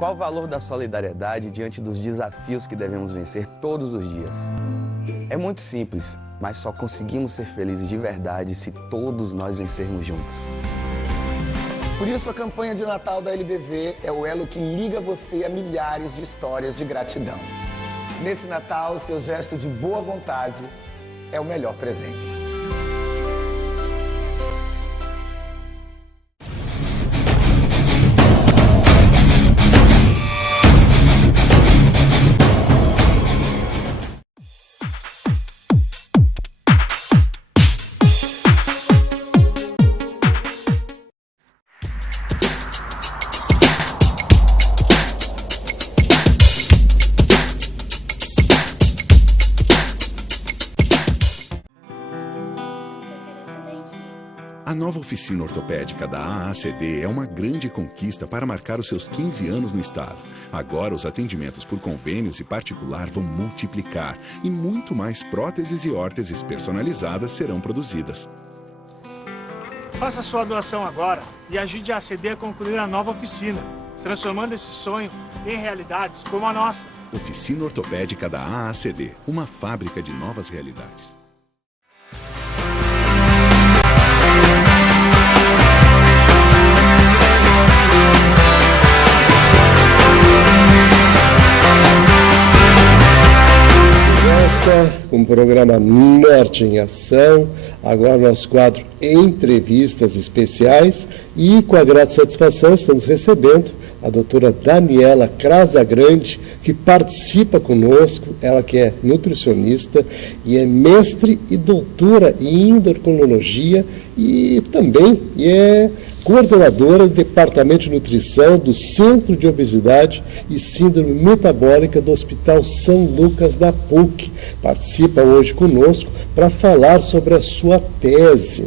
Qual o valor da solidariedade diante dos desafios que devemos vencer todos os dias? É muito simples, mas só conseguimos ser felizes de verdade se todos nós vencermos juntos. Por isso, a campanha de Natal da LBV é o elo que liga você a milhares de histórias de gratidão. Nesse Natal, seu gesto de boa vontade é o melhor presente. A nova oficina ortopédica da AACD é uma grande conquista para marcar os seus 15 anos no estado. Agora, os atendimentos por convênios e particular vão multiplicar e muito mais próteses e órteses personalizadas serão produzidas. Faça sua doação agora e ajude a AACD a concluir a nova oficina, transformando esse sonho em realidades como a nossa. Oficina Ortopédica da AACD, uma fábrica de novas realidades. Com o programa Norte em Ação, agora nosso quadro Entrevistas Especiais, e com a grata satisfação estamos recebendo a doutora Daniela Casagrande, que participa conosco, ela que é nutricionista e é mestre e doutora em endocrinologia e também é coordenadora do Departamento de Nutrição do Centro de Obesidade e Síndrome Metabólica do Hospital São Lucas da PUC. Participa hoje conosco para falar sobre a sua tese,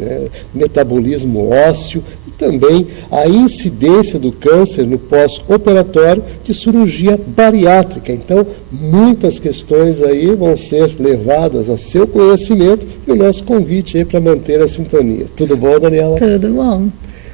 metabolismo ósseo, e também a incidência do câncer no pós-operatório de cirurgia bariátrica. Então, muitas questões aí vão ser levadas a seu conhecimento e o nosso convite aí para manter a sintonia. Tudo bom, Daniela? Tudo bom.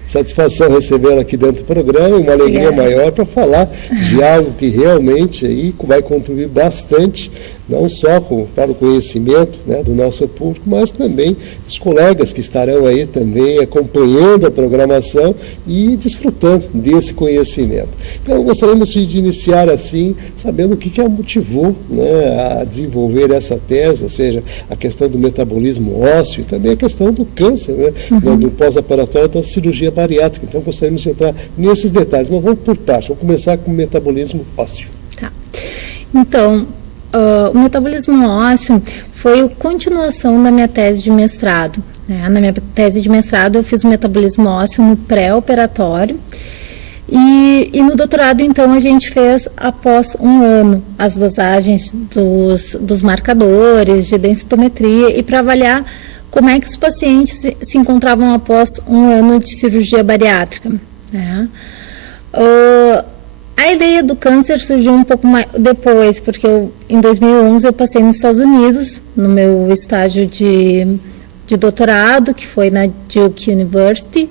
Satisfação recebê-la aqui dentro do programa e uma alegria maior para falar de algo que realmente aí vai contribuir bastante, não só para o conhecimento do nosso público, mas também os colegas que estarão aí também acompanhando a programação e desfrutando desse conhecimento. Então, gostaríamos de iniciar assim, sabendo o que a motivou a desenvolver essa tese, ou seja, a questão do metabolismo ósseo e também a questão do câncer, do pós-operatório da cirurgia bariátrica. Então, gostaríamos de entrar nesses detalhes, mas vamos por partes. Vamos começar com o metabolismo ósseo. Tá. Então, o metabolismo ósseo foi a continuação da minha tese de mestrado. Na minha tese de mestrado, eu fiz o metabolismo ósseo no pré-operatório. E no doutorado, então, a gente fez, após um ano, as dosagens dos marcadores de densitometria e para avaliar como é que os pacientes se encontravam após um ano de cirurgia bariátrica. A ideia do câncer surgiu um pouco mais depois, porque em 2011 eu passei nos Estados Unidos, no meu estágio de doutorado, que foi na Duke University,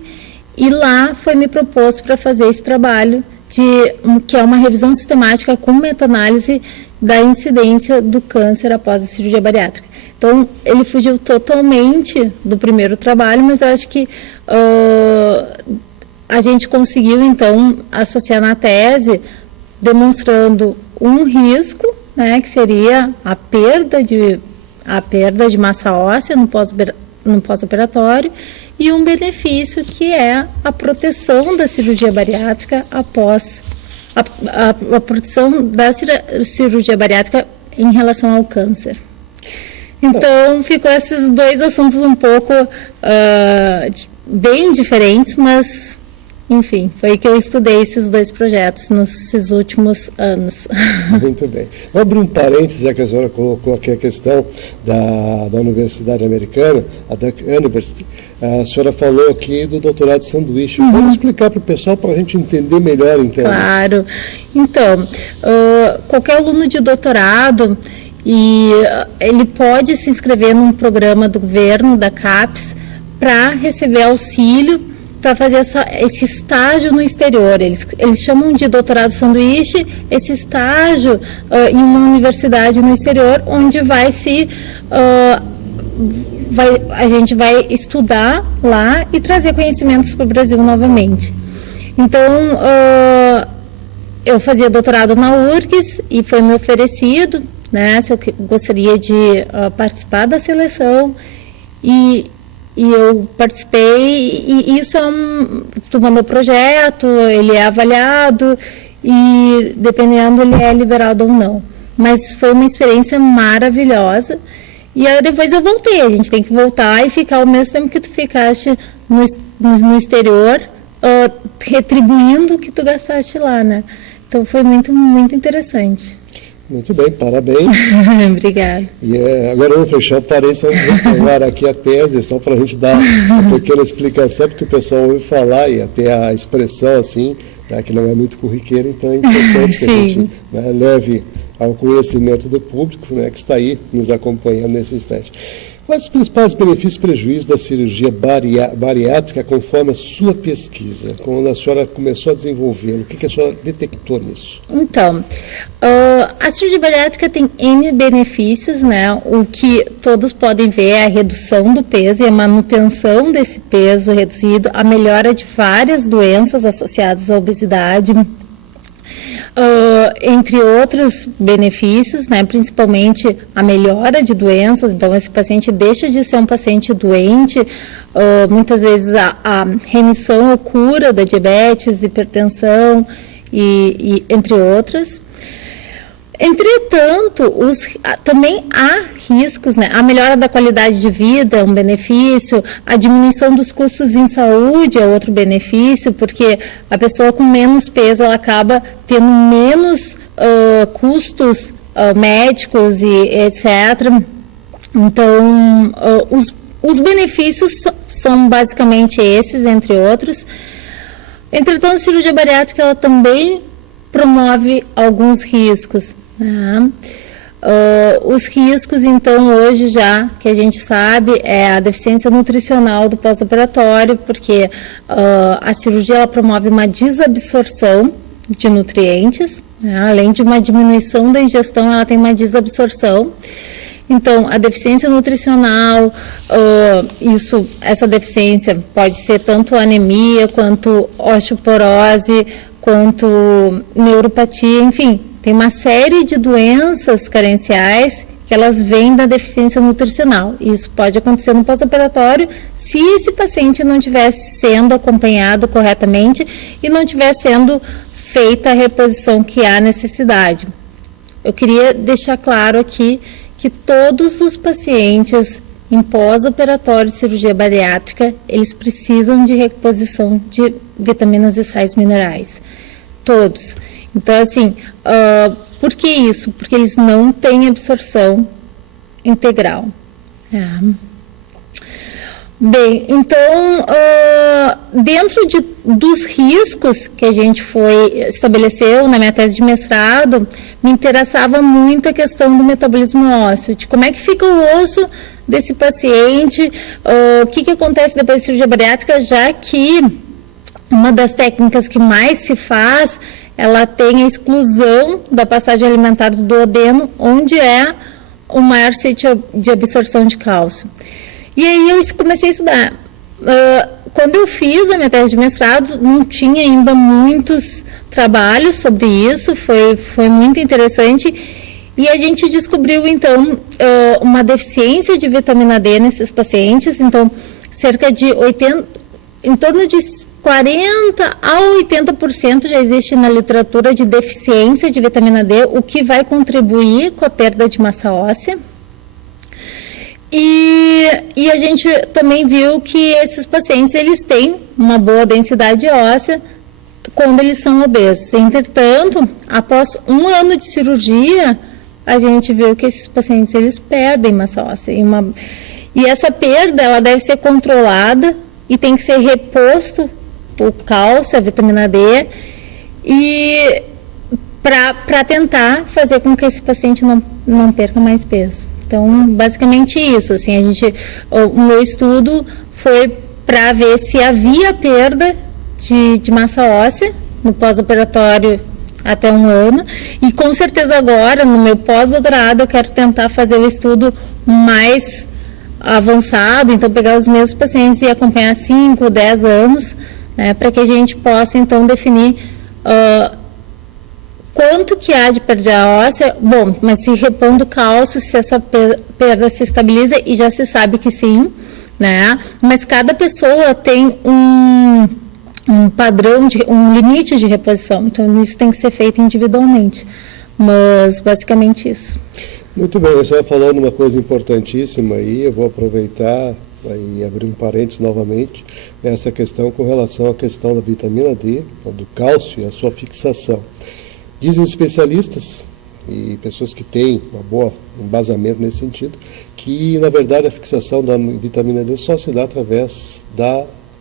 e lá foi me proposto para fazer esse trabalho, que é uma revisão sistemática com meta-análise da incidência do câncer após a cirurgia bariátrica. Então, ele fugiu totalmente do primeiro trabalho, mas eu acho que a gente conseguiu, então, associar na tese, demonstrando um risco, que seria a perda de massa óssea no pós-operatório, e um benefício que é a proteção da cirurgia bariátrica após a proteção da cirurgia bariátrica em relação ao câncer. Então, ficou esses dois assuntos um pouco bem diferentes, mas, enfim, foi que eu estudei esses dois projetos nesses últimos anos. Muito bem. Vou abrir um parênteses, já que a senhora colocou aqui a questão da Universidade Americana, a Duke University. A senhora falou aqui do doutorado de sanduíche. Vamos explicar para o pessoal para a gente entender melhor, então. Claro. Então, qualquer aluno de doutorado, ele pode se inscrever num programa do governo, da CAPES, para receber auxílio para fazer esse estágio no exterior. Eles chamam de doutorado sanduíche esse estágio em uma universidade no exterior, onde a gente vai estudar lá e trazer conhecimentos para o Brasil novamente. Então, eu fazia doutorado na URGS e foi me oferecido, né, se eu gostaria de participar da seleção, e eu participei, e isso tu mandou projeto, ele é avaliado, e dependendo ele é liberado ou não. Mas foi uma experiência maravilhosa, e aí depois eu voltei. A gente tem que voltar e ficar ao mesmo tempo que tu ficaste no exterior, retribuindo o que tu gastaste lá, né? Então foi muito, muito interessante. Muito bem, parabéns. Obrigada. E agora vamos fechar o parênteses, vamos retomar aqui a tese, só para a gente dar uma pequena explicação, porque o pessoal ouve falar e até a expressão assim, né, que não é muito corriqueira, então é importante que a gente, né, leve ao conhecimento do público, né, que está aí nos acompanhando nesse instante. Quais os principais benefícios e prejuízos da cirurgia bariátrica conforme a sua pesquisa? Quando a senhora começou a desenvolvê-lo, o que a senhora detectou nisso? Então, a cirurgia bariátrica tem N benefícios, né? O que todos podem ver é a redução do peso e a manutenção desse peso reduzido, a melhora de várias doenças associadas à obesidade, entre outros benefícios, né, principalmente a melhora de doenças. Então esse paciente deixa de ser um paciente doente, muitas vezes a remissão ou cura da diabetes, hipertensão e entre outras. Entretanto, também há riscos, né? A melhora da qualidade de vida é um benefício, a diminuição dos custos em saúde é outro benefício, porque a pessoa com menos peso ela acaba tendo menos custos médicos e etc. Então, os benefícios são basicamente esses, entre outros. Entretanto, a cirurgia bariátrica ela também promove alguns riscos. Os riscos, então, hoje já que a gente sabe, é a deficiência nutricional do pós-operatório, porque a cirurgia ela promove uma desabsorção de nutrientes, né? Além de uma diminuição da ingestão, ela tem uma desabsorção. Então, a deficiência nutricional, essa deficiência pode ser tanto anemia, quanto osteoporose, quanto neuropatia, enfim, tem uma série de doenças carenciais que elas vêm da deficiência nutricional. Isso pode acontecer no pós-operatório se esse paciente não estiver sendo acompanhado corretamente e não estiver sendo feita a reposição que há necessidade. Eu queria deixar claro aqui que todos os pacientes em pós-operatório de cirurgia bariátrica, eles precisam de reposição de vitaminas e sais minerais. Todos. Então, assim, por que isso? Porque eles não têm absorção integral. Bem, então, dentro dos riscos que a gente estabeleceu na minha tese de mestrado, me interessava muito a questão do metabolismo ósseo, de como é que fica o osso desse paciente, o que acontece depois da cirurgia bariátrica, já que uma das técnicas que mais se faz, ela tem a exclusão da passagem alimentar do duodeno, onde é o maior sítio de absorção de cálcio. E aí eu comecei a estudar. Quando eu fiz a minha tese de mestrado, não tinha ainda muitos trabalhos sobre isso, foi muito interessante. E a gente descobriu, então, uma deficiência de vitamina D nesses pacientes. Então, cerca de em torno de 40% a 80% já existe na literatura de deficiência de vitamina D, o que vai contribuir com a perda de massa óssea. E a gente também viu que esses pacientes, eles têm uma boa densidade óssea quando eles são obesos. Entretanto, após 1 ano de cirurgia, a gente viu que esses pacientes, eles perdem massa óssea. E essa perda, ela deve ser controlada e tem que ser reposto o cálcio, a vitamina D, e para tentar fazer com que esse paciente não perca mais peso. Então, basicamente isso, assim, o meu estudo foi para ver se havia perda de massa óssea no pós-operatório até 1 ano, e com certeza agora, no meu pós-doutorado, eu quero tentar fazer o estudo mais avançado, então pegar os mesmos pacientes e acompanhar 5 ou 10 anos, né, para que a gente possa então definir quanto que há de perda óssea. Bom, mas se repondo cálcio, se essa perda se estabiliza, e já se sabe que sim, né, mas cada pessoa tem um padrão, um limite de reposição, então isso tem que ser feito individualmente, mas basicamente isso. Muito bem, você falou numa coisa importantíssima aí, eu vou aproveitar e abrir um parênteses novamente, essa questão com relação à questão da vitamina D, do cálcio e a sua fixação. Dizem os especialistas e pessoas que têm um bom embasamento nesse sentido, que na verdade a fixação da vitamina D só se dá através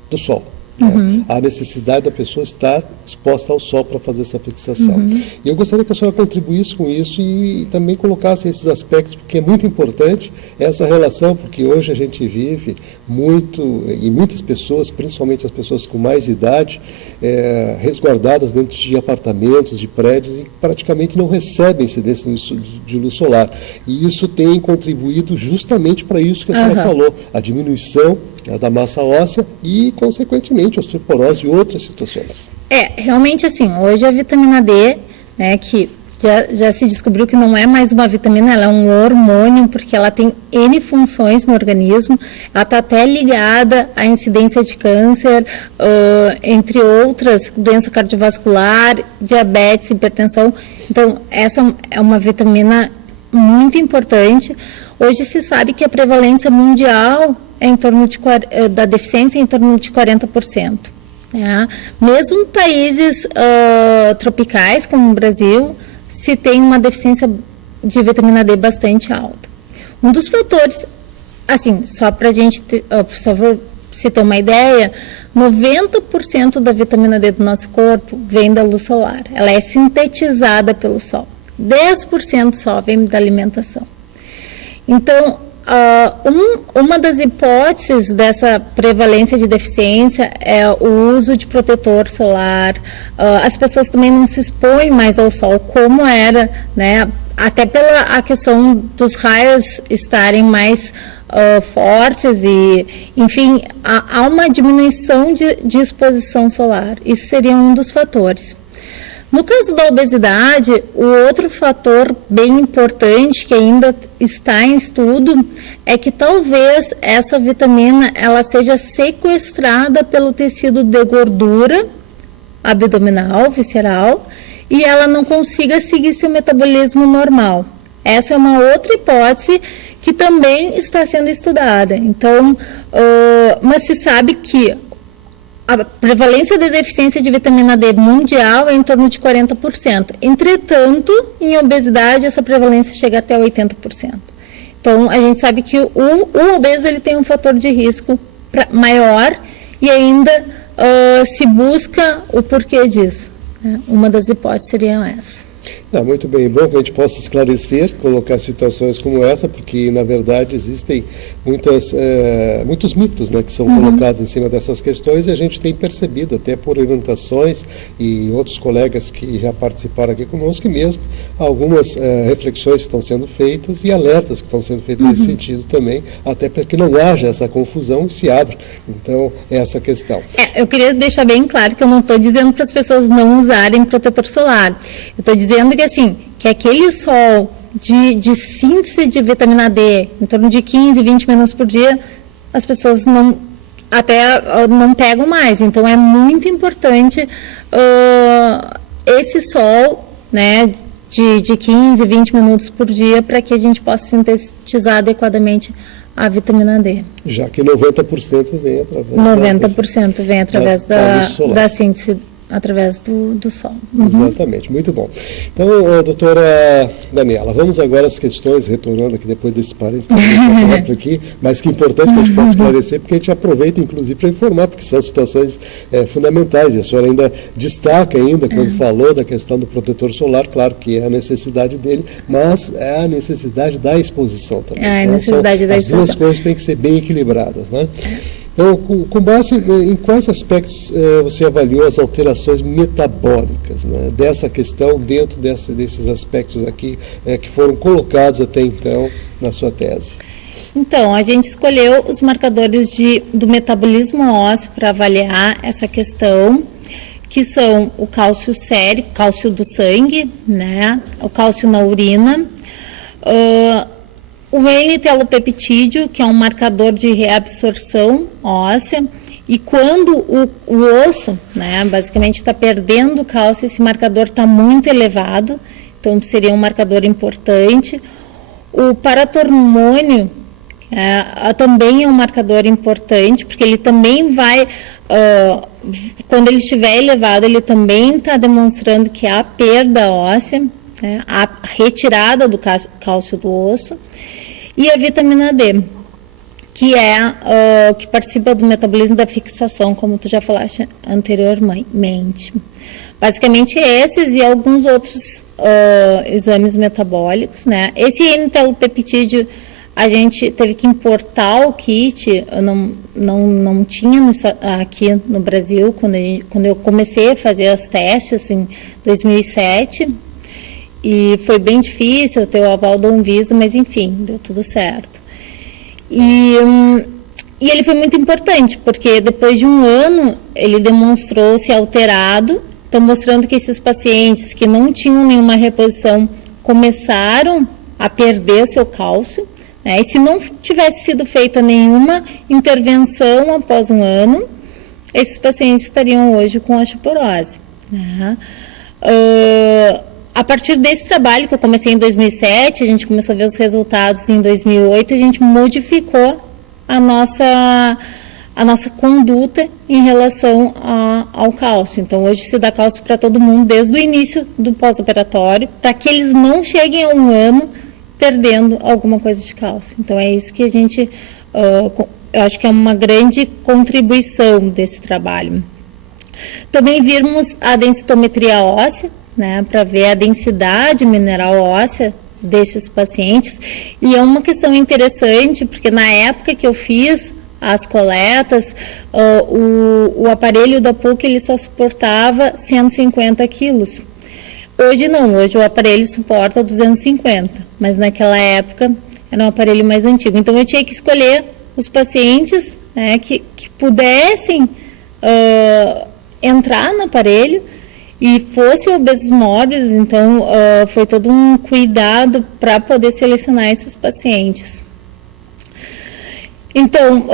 do sol. Uhum. A necessidade da pessoa estar exposta ao sol para fazer essa fixação. Uhum. E eu gostaria que a senhora contribuísse com isso e também colocasse esses aspectos, porque é muito importante essa relação, porque hoje a gente vive muito, e muitas pessoas, principalmente as pessoas com mais idade, resguardadas dentro de apartamentos, de prédios, e praticamente não recebem incidência de luz solar. E isso tem contribuído justamente para isso que a senhora falou, a diminuição da massa óssea e, consequentemente, osteoporose e outras situações. Realmente assim, hoje a vitamina D, né, que já se descobriu que não é mais uma vitamina, ela é um hormônio, porque ela tem N funções no organismo, ela está até ligada à incidência de câncer, entre outras, doença cardiovascular, diabetes, hipertensão. Então, essa é uma vitamina muito importante. Hoje se sabe que a prevalência mundial é em torno da deficiência é em torno de 40%. Né? Mesmo em países tropicais, como o Brasil, se tem uma deficiência de vitamina D bastante alta. Um dos fatores, assim, só para a gente, só para você ter uma ideia, 90% da vitamina D do nosso corpo vem da luz solar. Ela é sintetizada pelo sol. 10% só vem da alimentação. Então, uma das hipóteses dessa prevalência de deficiência é o uso de protetor solar. As pessoas também não se expõem mais ao sol como era, né? Até pela a questão dos raios estarem mais fortes e, enfim, há uma diminuição de exposição solar. Isso seria um dos fatores. No caso da obesidade, o outro fator bem importante que ainda está em estudo é que talvez essa vitamina ela seja sequestrada pelo tecido de gordura abdominal, visceral, e ela não consiga seguir seu metabolismo normal. Essa é uma outra hipótese que também está sendo estudada. Então, mas se sabe que a prevalência de deficiência de vitamina D mundial é em torno de 40%. Entretanto, em obesidade, essa prevalência chega até 80%. Então, a gente sabe que o obeso ele tem um fator de risco maior e ainda se busca o porquê disso. Né? Uma das hipóteses seria essa. Muito bem, bom que a gente possa esclarecer, colocar situações como essa, porque na verdade existem muitos mitos, né, que são colocados em cima dessas questões, e a gente tem percebido até por orientações e outros colegas que já participaram aqui conosco, e mesmo algumas reflexões que estão sendo feitas e alertas que estão sendo feitos nesse sentido também, até para que não haja essa confusão e se abra, então, essa questão. Eu queria deixar bem claro que eu não estou dizendo para as pessoas não usarem protetor solar, eu estou dizendo que assim, que aquele sol de síntese de vitamina D, em torno de 15, 20 minutos por dia, as pessoas não pegam mais. Então, é muito importante esse sol, né, de 15, 20 minutos por dia, para que a gente possa sintetizar adequadamente a vitamina D. Já que 90% vem através da síntese através do sol. Exatamente, muito bom. Então, doutora Daniela, vamos agora às questões, retornando aqui depois desse parênteses aqui, mas que é importante que a gente possa esclarecer, porque a gente aproveita, inclusive, para informar, porque são situações fundamentais, e a senhora ainda destaca quando falou da questão do protetor solar, claro que é a necessidade dele, mas é a necessidade da exposição também. A necessidade da exposição. As duas coisas têm que ser bem equilibradas, né? Então, com base em quais aspectos você avaliou as alterações metabólicas, né, dessa questão dentro desses aspectos aqui que foram colocados até então na sua tese? Então, a gente escolheu os marcadores do metabolismo ósseo para avaliar essa questão, que são o cálcio sérico, cálcio do sangue, né, o cálcio na urina, o N-telopeptídeo, que é um marcador de reabsorção óssea, e quando o osso, né, basicamente está perdendo cálcio, esse marcador está muito elevado, então seria um marcador importante. O paratormônio também é um marcador importante, porque ele também vai, quando ele estiver elevado, ele também está demonstrando que há perda óssea, né, a retirada do cálcio do osso, e a vitamina D, que que participa do metabolismo da fixação, como tu já falaste anteriormente. Basicamente esses e alguns outros exames metabólicos, né? Esse N-telopeptídeo a gente teve que importar o kit, não tinha aqui no Brasil quando eu comecei a fazer os testes em 2007. E foi bem difícil ter o aval da Anvisa, mas enfim, deu tudo certo. E ele foi muito importante, porque depois de um ano ele demonstrou-se alterado, então mostrando que esses pacientes que não tinham nenhuma reposição começaram a perder seu cálcio, né? E se não tivesse sido feita nenhuma intervenção após um ano, esses pacientes estariam hoje com osteoporose, né? A partir desse trabalho que eu comecei em 2007, a gente começou a ver os resultados em 2008, a gente modificou a nossa conduta em relação ao cálcio. Então, hoje se dá cálcio para todo mundo desde o início do pós-operatório, para que eles não cheguem a um ano perdendo alguma coisa de cálcio. Então, é isso que a gente, eu acho que é uma grande contribuição desse trabalho. Também vimos a densitometria óssea, né, para ver a densidade mineral óssea desses pacientes. E é uma questão interessante, porque na época que eu fiz as coletas, o aparelho da PUC ele só suportava 150 quilos. Hoje não, hoje o aparelho suporta 250, mas naquela época era um aparelho mais antigo. Então eu tinha que escolher os pacientes, né, que pudessem entrar no aparelho e fossem obesos mórbidos, então foi todo um cuidado para poder selecionar esses pacientes. Então,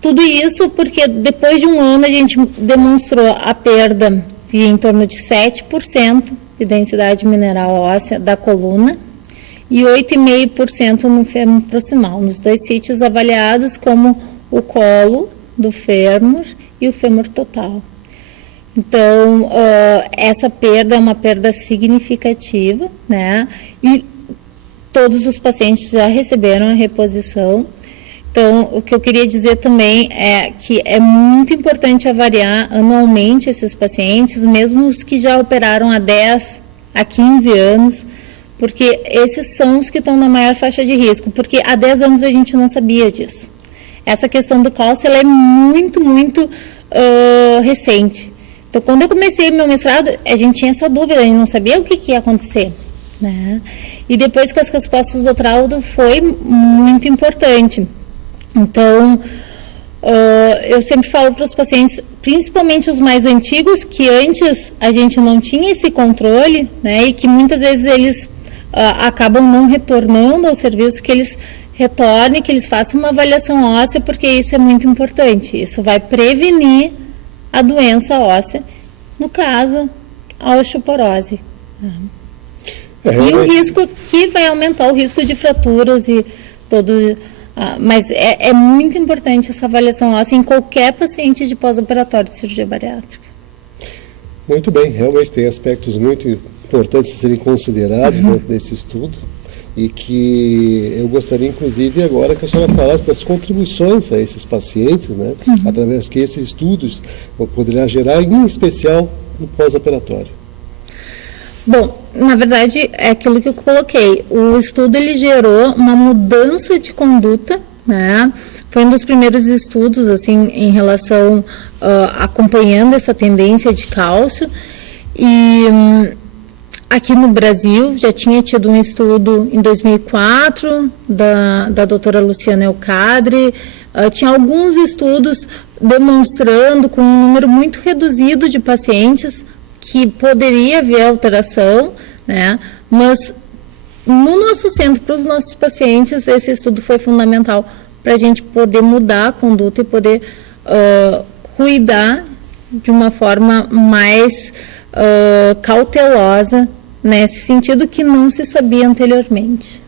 tudo isso porque depois de um ano a gente demonstrou a perda de em torno de 7% de densidade mineral óssea da coluna e 8,5% no fêmur proximal, nos dois sítios avaliados como o colo do fêmur e o fêmur total. Então, essa perda é uma perda significativa, né? E todos os pacientes já receberam a reposição. Então, o que eu queria dizer também é que é muito importante avaliar anualmente esses pacientes, mesmo os que já operaram há 10, a 15 anos, porque esses são os que estão na maior faixa de risco, porque há 10 anos a gente não sabia disso. Essa questão do cálcio ela é muito, muito recente. Então, quando eu comecei meu mestrado, a gente tinha essa dúvida, a gente não sabia o que ia acontecer, né? E depois com as respostas do doutorado foi muito importante. Então, eu sempre falo para os pacientes, principalmente os mais antigos, que antes a gente não tinha esse controle, né? E que muitas vezes eles acabam não retornando ao serviço, que eles retornem, que eles façam uma avaliação óssea, porque isso é muito importante. Isso vai prevenir a doença óssea, no caso, a osteoporose. E o risco que vai aumentar o risco de fraturas e todo... mas é muito importante essa avaliação óssea em qualquer paciente de pós-operatório de cirurgia bariátrica. Muito bem, realmente tem aspectos muito importantes a serem considerados dentro desse estudo e que eu gostaria, inclusive, agora que a senhora falasse das contribuições a esses pacientes, né, através que esses estudos poderão gerar, em especial, no pós-operatório. Bom, na verdade, é aquilo que eu coloquei. O estudo ele gerou uma mudança de conduta, né? foi um dos primeiros estudos, assim, em relação, acompanhando essa tendência de cálcio. E aqui no Brasil já tinha tido um estudo em 2004 da doutora Luciana Elcadre. Tinha alguns estudos demonstrando com um número muito reduzido de pacientes que poderia haver alteração, né? Mas no nosso centro, para os nossos pacientes, esse estudo foi fundamental para a gente poder mudar a conduta e poder cuidar de uma forma mais cautelosa, nesse sentido que não se sabia anteriormente.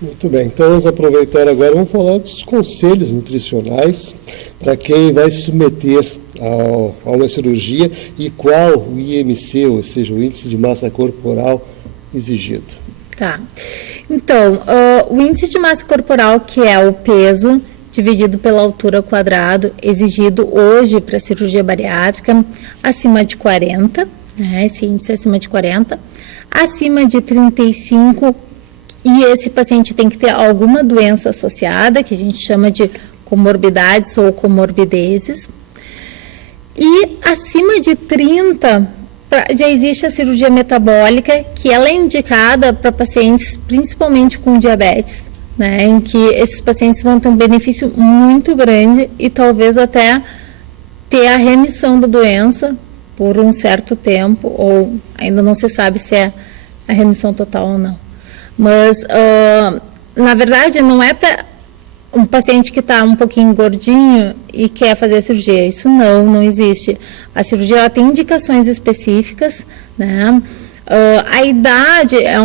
Muito bem, então vamos aproveitar agora, vamos falar dos conselhos nutricionais para quem vai se submeter a uma cirurgia e qual o IMC, ou seja, o índice de massa corporal exigido. Tá, então, o índice de massa corporal, que é o peso dividido pela altura ao quadrado, exigido hoje para cirurgia bariátrica, acima de 40, né, esse índice acima de 40, acima de 35, e esse paciente tem que ter alguma doença associada, que a gente chama de comorbidades ou comorbidezes. E acima de 30, já existe a cirurgia metabólica, que ela é indicada para pacientes principalmente com diabetes, né, em que esses pacientes vão ter um benefício muito grande e talvez até ter a remissão da doença por um certo tempo, ou ainda não se sabe se é a remissão total ou não. Mas, na verdade, não é para um paciente que está um pouquinho gordinho e quer fazer a cirurgia. Isso não existe. A cirurgia ela tem indicações específicas, né? A idade é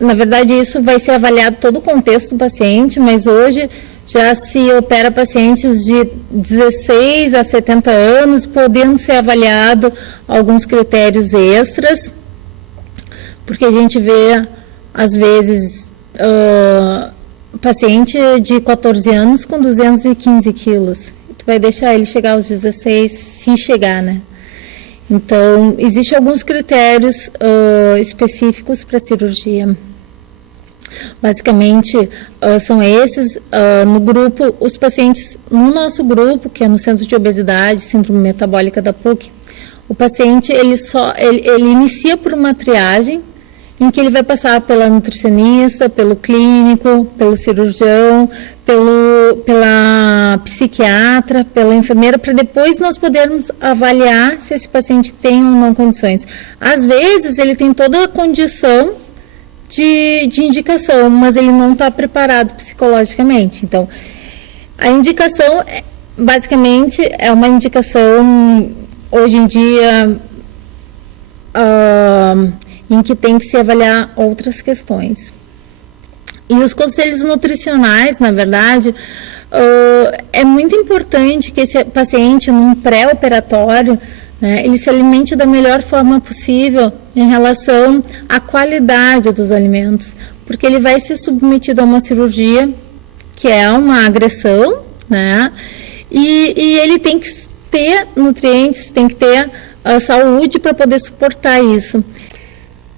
na verdade, isso vai ser avaliado todo o contexto do paciente, mas hoje já se opera pacientes de 16 a 70 anos, podendo ser avaliado alguns critérios extras, porque a gente vê, às vezes, paciente de 14 anos com 215 quilos. Tu vai deixar ele chegar aos 16, se chegar, né? Então, existem alguns critérios específicos para a cirurgia. Basicamente, são esses. No grupo, os pacientes, no nosso grupo, que é no Centro de Obesidade, Síndrome Metabólica da PUC, o paciente, ele inicia por uma triagem, em que ele vai passar pela nutricionista, pelo clínico, pelo cirurgião, pela psiquiatra, pela enfermeira, para depois nós podermos avaliar se esse paciente tem ou não condições. Às vezes, ele tem toda a condição de indicação, mas ele não está preparado psicologicamente. Então, a indicação, basicamente, é uma indicação, hoje em dia, em que tem que se avaliar outras questões. E os conselhos nutricionais, na verdade, é muito importante que esse paciente, num pré-operatório, né, ele se alimente da melhor forma possível em relação à qualidade dos alimentos, porque ele vai ser submetido a uma cirurgia, que é uma agressão, né, e ele tem que ter nutrientes, tem que ter a saúde para poder suportar isso.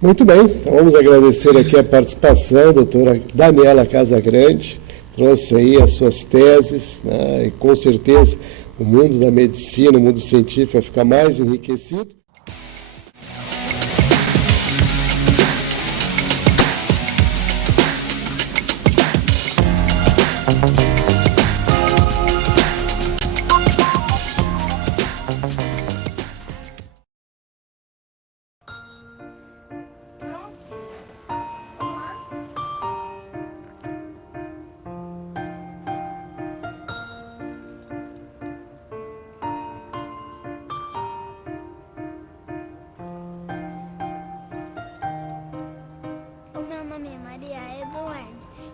Muito bem, então vamos agradecer aqui a participação da doutora Daniela Casagrande, trouxe aí as suas teses, né, e com certeza o mundo da medicina, o mundo científico vai ficar mais enriquecido.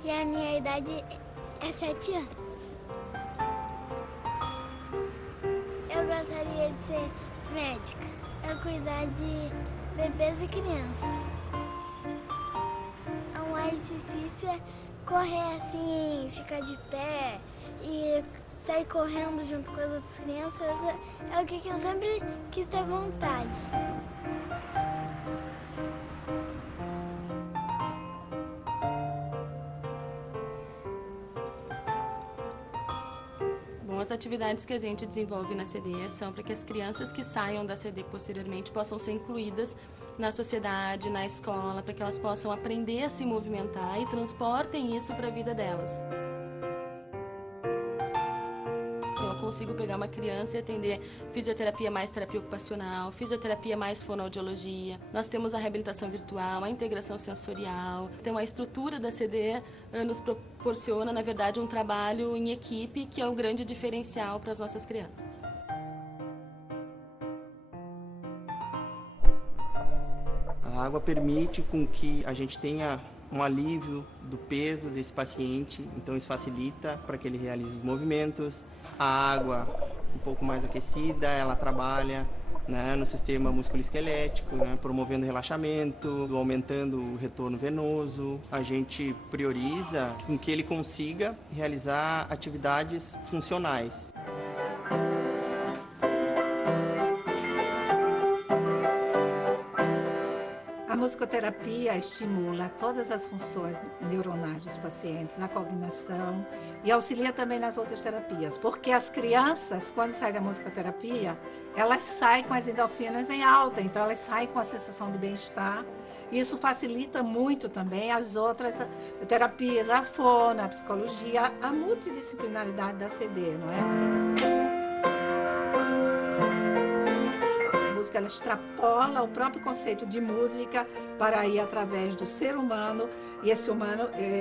E a minha idade é 7 anos. Eu gostaria de ser médica. Eu cuidar de bebês e crianças. O mais difícil é correr assim, ficar de pé e sair correndo junto com as outras crianças. É o que eu sempre quis ter vontade. atividades que a gente desenvolve na CD são para que as crianças que saiam da CD posteriormente possam ser incluídas na sociedade, na escola, para que elas possam aprender a se movimentar e transportem isso para a vida delas. Eu consigo pegar uma criança e atender fisioterapia mais terapia ocupacional, fisioterapia mais fonoaudiologia. Nós temos a reabilitação virtual, a integração sensorial. Então a estrutura da CD nos proporciona, na verdade, um trabalho em equipe que é um grande diferencial para as nossas crianças. A água permite com que a gente tenha um alívio do peso desse paciente, então isso facilita para que ele realize os movimentos. A água um pouco mais aquecida, ela trabalha, né, no sistema musculoesquelético, né, promovendo relaxamento, aumentando o retorno venoso. A gente prioriza com que ele consiga realizar atividades funcionais. A musicoterapia estimula todas as funções neuronais dos pacientes, na cognição, e auxilia também nas outras terapias, porque as crianças, quando saem da musicoterapia, elas saem com as endorfinas em alta, então elas saem com a sensação do bem-estar. Isso facilita muito também as outras terapias, a fono, a psicologia, a multidisciplinaridade da CD, não é? Ela extrapola o próprio conceito de música para ir através do ser humano, e esse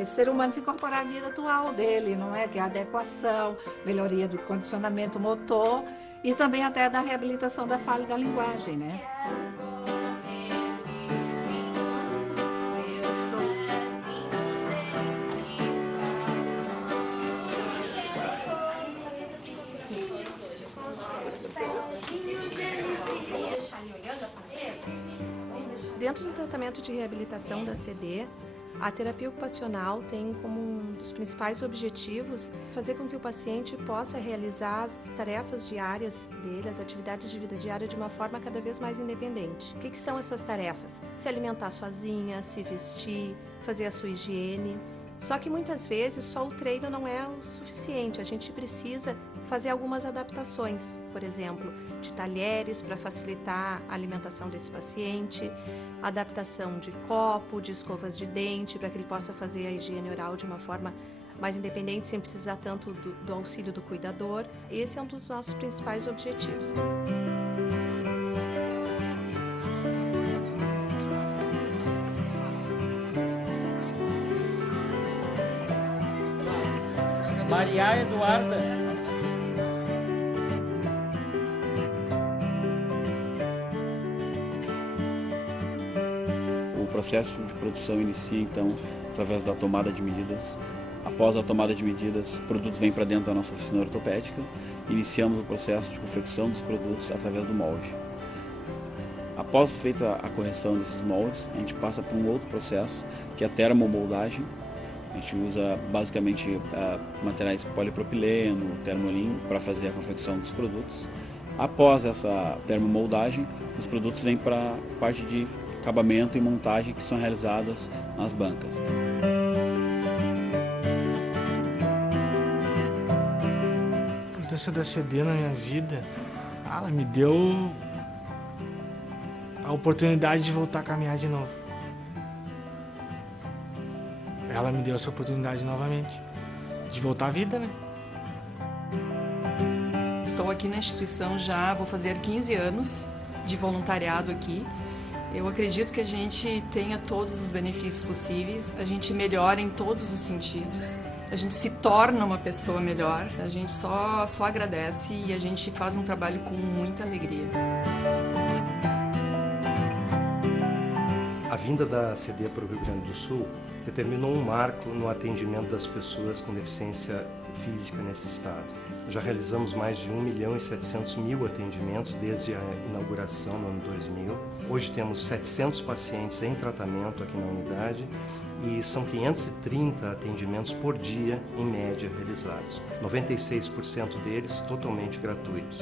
ser humano se incorporar à vida atual dele, não é? Que é a adequação, melhoria do condicionamento motor e também até da reabilitação da fala e da linguagem, né? Dentro do tratamento de reabilitação da CD, a terapia ocupacional tem como um dos principais objetivos fazer com que o paciente possa realizar as tarefas diárias dele, as atividades de vida diária, de uma forma cada vez mais independente. O que são essas tarefas? Se alimentar sozinha, se vestir, fazer a sua higiene. Só que muitas vezes só o treino não é o suficiente, a gente precisa fazer algumas adaptações, por exemplo, de talheres para facilitar a alimentação desse paciente, adaptação de copo, de escovas de dente, para que ele possa fazer a higiene oral de uma forma mais independente, sem precisar tanto do auxílio do cuidador. Esse é um dos nossos principais objetivos. Maria Eduarda. O processo de produção inicia, então, através da tomada de medidas. Após a tomada de medidas, o produto vem para dentro da nossa oficina ortopédica. Iniciamos o processo de confecção dos produtos através do molde. Após feita a correção desses moldes, a gente passa por um outro processo, que é a termomoldagem. A gente usa basicamente materiais polipropileno, termolim, para fazer a confecção dos produtos. Após essa termomoldagem, os produtos vêm para a parte de acabamento e montagem que são realizadas nas bancas. A importância da CD na minha vida, ela me deu a oportunidade de voltar a caminhar de novo. Ela me deu essa oportunidade novamente, de voltar à vida, né? Estou aqui na instituição já, vou fazer 15 anos de voluntariado aqui. Eu acredito que a gente tenha todos os benefícios possíveis, a gente melhora em todos os sentidos, a gente se torna uma pessoa melhor, a gente só agradece e a gente faz um trabalho com muita alegria. A vinda da CD para o Rio Grande do Sul determinou um marco no atendimento das pessoas com deficiência física nesse estado. Já realizamos mais de 1.700.000 atendimentos desde a inauguração no ano 2000. Hoje temos 700 pacientes em tratamento aqui na unidade e são 530 atendimentos por dia, em média, realizados. 96% deles totalmente gratuitos.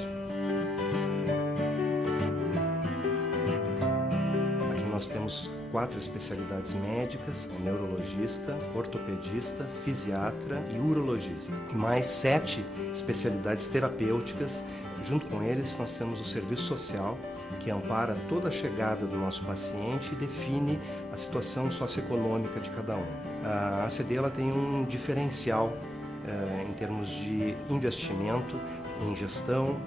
Aqui nós temos 4 especialidades médicas, neurologista, ortopedista, fisiatra e urologista. E mais 7 especialidades terapêuticas. Junto com eles, nós temos o serviço social, que ampara toda a chegada do nosso paciente e define a situação socioeconômica de cada um. A ACD ela tem um diferencial em termos de investimento em gestão,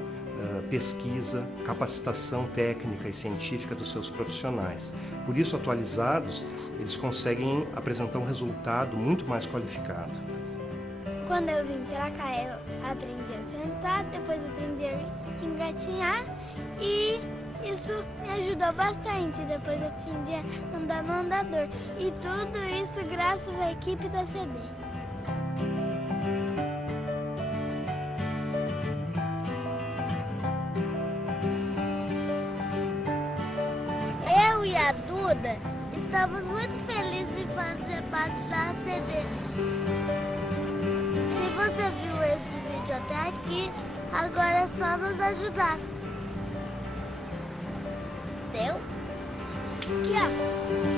pesquisa, capacitação técnica e científica dos seus profissionais. Por isso, atualizados, eles conseguem apresentar um resultado muito mais qualificado. Quando eu vim pra cá, eu aprendi a sentar, depois aprendi a engatinhar e isso me ajudou bastante. Depois eu aprendi a andar no andador. E tudo isso graças à equipe da CD. Eu e a Duda estamos muito felizes em fazer parte da ACD. Se você viu esse vídeo até aqui, agora é só nos ajudar. Deu? Aqui, ó.